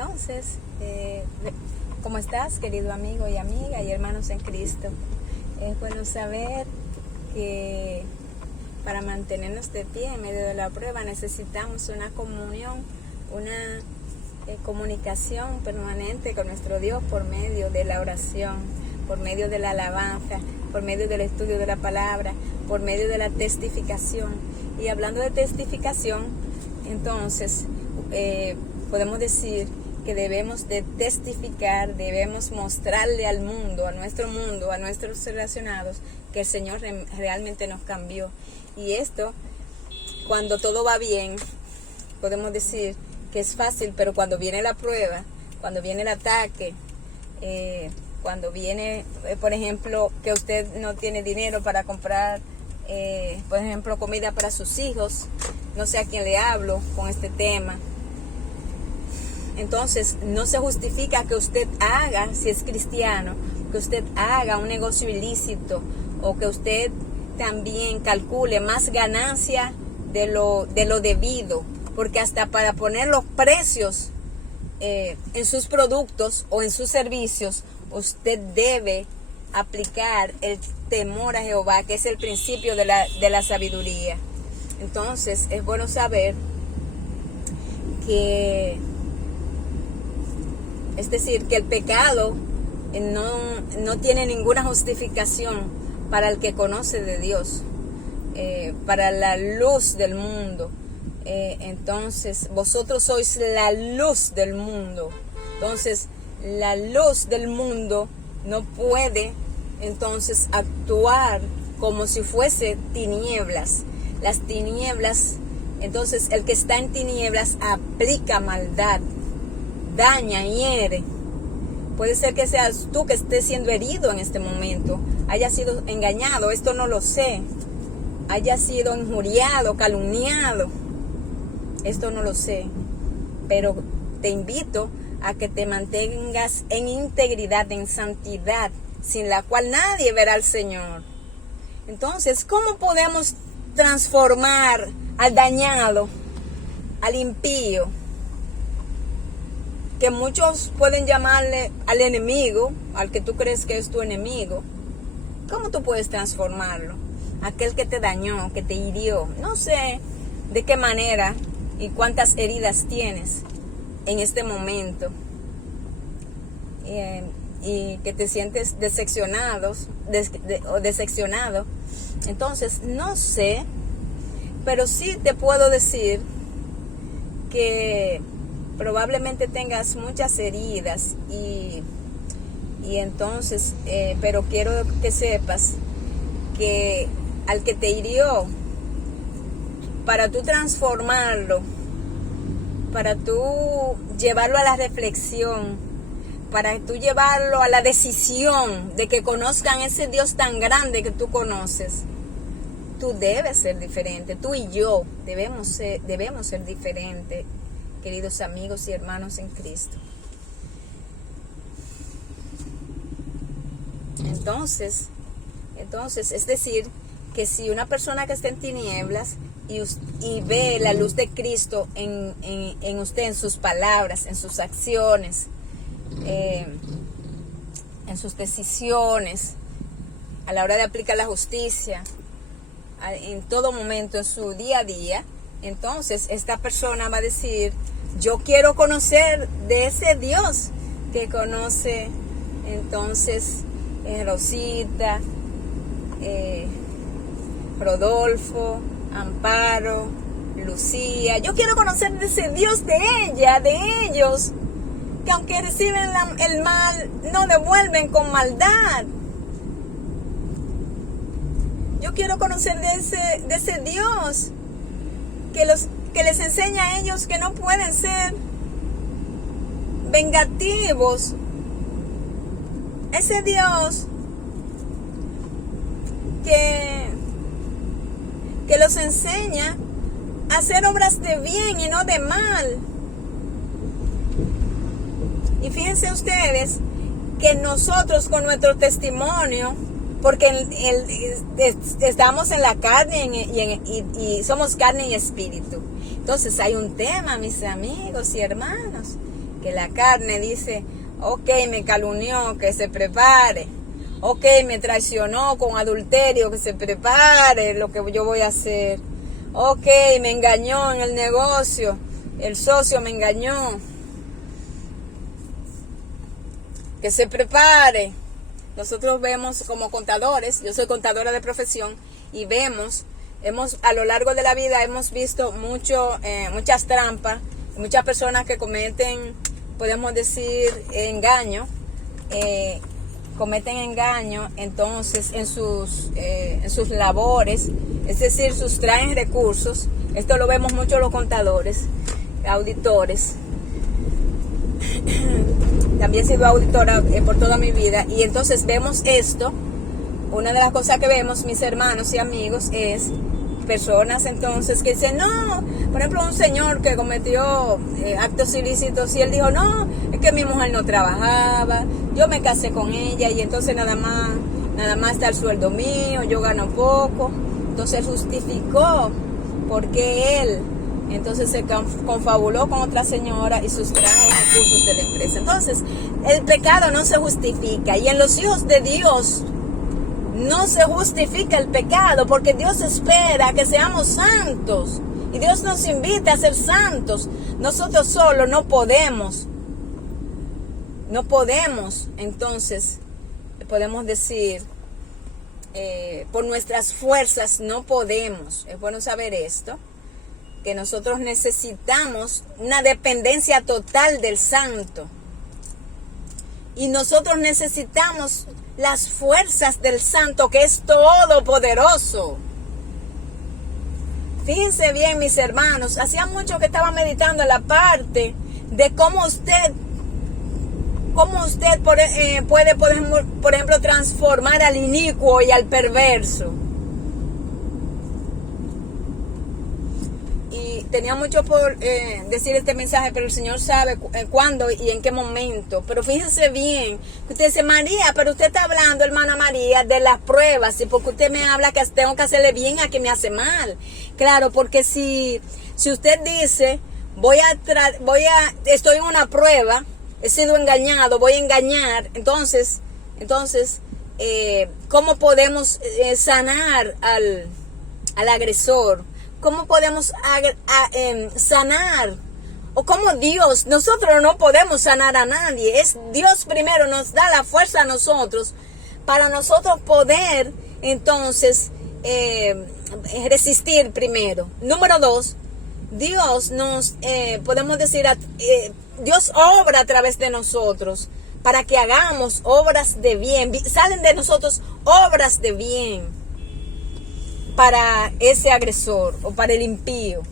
Entonces, ¿cómo estás, querido amigo y amiga y hermanos en Cristo? Es bueno saber que para mantenernos de pie en medio de la prueba necesitamos una comunión, una comunicación permanente con nuestro Dios por medio de la oración, por medio de la alabanza, por medio del estudio de la palabra, por medio de la testificación. Y hablando de testificación, entonces podemos decir que debemos de testificar, debemos mostrarle al mundo, a nuestros relacionados, que el Señor realmente nos cambió. Y esto, cuando todo va bien, podemos decir que es fácil, pero cuando viene la prueba, cuando viene el ataque, cuando viene, por ejemplo, que usted no tiene dinero para comprar, por ejemplo, comida para sus hijos, no sé a quién le hablo con este tema. Entonces, no se justifica que usted haga, si es cristiano, que usted haga un negocio ilícito o que usted también calcule más ganancia de lo debido, porque hasta para poner los precios en sus productos o en sus servicios, usted debe aplicar el temor a Jehová, que es el principio de la sabiduría. Entonces, es bueno saber que, es decir, que el pecado no tiene ninguna justificación para el que conoce de Dios, para la luz del mundo. Entonces, vosotros sois la luz del mundo. Entonces, la luz del mundo no puede entonces actuar como si fuese tinieblas. Las tinieblas, entonces el que está en tinieblas aplica maldad, daña, hiere. Puede ser que seas tú que estés siendo herido en este momento, haya sido engañado, esto no lo sé, haya sido injuriado, calumniado, esto no lo sé, pero te invito a que te mantengas en integridad, en santidad, sin la cual nadie verá al Señor. Entonces, ¿cómo podemos transformar al dañado, al impío, que muchos pueden llamarle al enemigo, al que tú crees que es tu enemigo? ¿Cómo tú puedes transformarlo? Aquel que te dañó, que te hirió, no sé de qué manera y cuántas heridas tienes en este momento, y que te sientes decepcionado. Entonces, no sé, pero sí te puedo decir que probablemente tengas muchas heridas y entonces, pero quiero que sepas que al que te hirió, para tú transformarlo, para tú llevarlo a la reflexión, para tú llevarlo a la decisión de que conozcan ese Dios tan grande que tú conoces, tú debes ser diferente. Tú y yo debemos ser diferentes, queridos amigos y hermanos en Cristo. Entonces, es decir, que si una persona que está en tinieblas y ve la luz de Cristo en usted, en sus palabras, en sus acciones, en sus decisiones, a la hora de aplicar la justicia, en todo momento, en su día a día, entonces esta persona va a decir: yo quiero conocer de ese Dios que conoce entonces Rosita, Rodolfo, Amparo, Lucía. Yo quiero conocer de ese Dios de ella, de ellos, que aunque reciben el mal, no devuelven con maldad. Yo quiero conocer de ese Dios que les enseña a ellos que no pueden ser vengativos. Ese Dios que los enseña a hacer obras de bien y no de mal. Y fíjense ustedes que nosotros con nuestro testimonio, porque estamos en la carne y somos carne y espíritu. Entonces hay un tema, mis amigos y hermanos, Que la carne dice, ok, me calumnió, que se prepare. Ok, me traicionó con adulterio, que se prepare lo que yo voy a hacer. Ok, me engañó en el negocio, el socio me engañó. Que se prepare. Nosotros vemos como contadores, yo soy contadora de profesión, y a lo largo de la vida hemos visto muchas trampas, muchas personas que cometen, podemos decir, cometen engaño, entonces en sus labores, es decir, sustraen recursos. Esto lo vemos mucho los contadores, auditores. También he sido auditora por toda mi vida, y entonces vemos esto. Una de las cosas que vemos, mis hermanos y amigos, es personas entonces que dicen, no, por ejemplo, un señor que cometió actos ilícitos, y él dijo, no, es que mi mujer no trabajaba, yo me casé con ella, y entonces nada más está el sueldo mío, yo gano poco. Entonces justificó porque él entonces se confabuló con otra señora y sustrajo recursos de la empresa. Entonces, el pecado no se justifica, y en los hijos de Dios no se justifica el pecado, porque Dios espera que seamos santos, y Dios nos invita a ser santos. Nosotros solos no podemos, entonces, podemos decir, por nuestras fuerzas no podemos. Es bueno saber esto, que nosotros necesitamos una dependencia total del Santo, y nosotros necesitamos las fuerzas del Santo, que es todopoderoso. Fíjense bien, mis hermanos, hacía mucho que estaba meditando en la parte de cómo usted puede, por ejemplo, transformar al inicuo y al perverso. Tenía mucho por decir este mensaje, pero el Señor sabe cuándo y en qué momento. Pero fíjense bien, que usted dice, María, pero usted está hablando, hermana María, de las pruebas, y porque usted me habla que tengo que hacerle bien a quien me hace mal. Claro, porque si usted dice, estoy en una prueba, he sido engañado, voy a engañar, entonces, ¿cómo podemos sanar al agresor? ¿Cómo podemos sanar? O como nosotros no podemos sanar a nadie. Es Dios primero nos da la fuerza a nosotros, para nosotros poder entonces resistir primero. Número 2, Dios podemos decir, Dios obra a través de nosotros para que hagamos obras de bien. Salen de nosotros obras de bien para ese agresor o para el impío.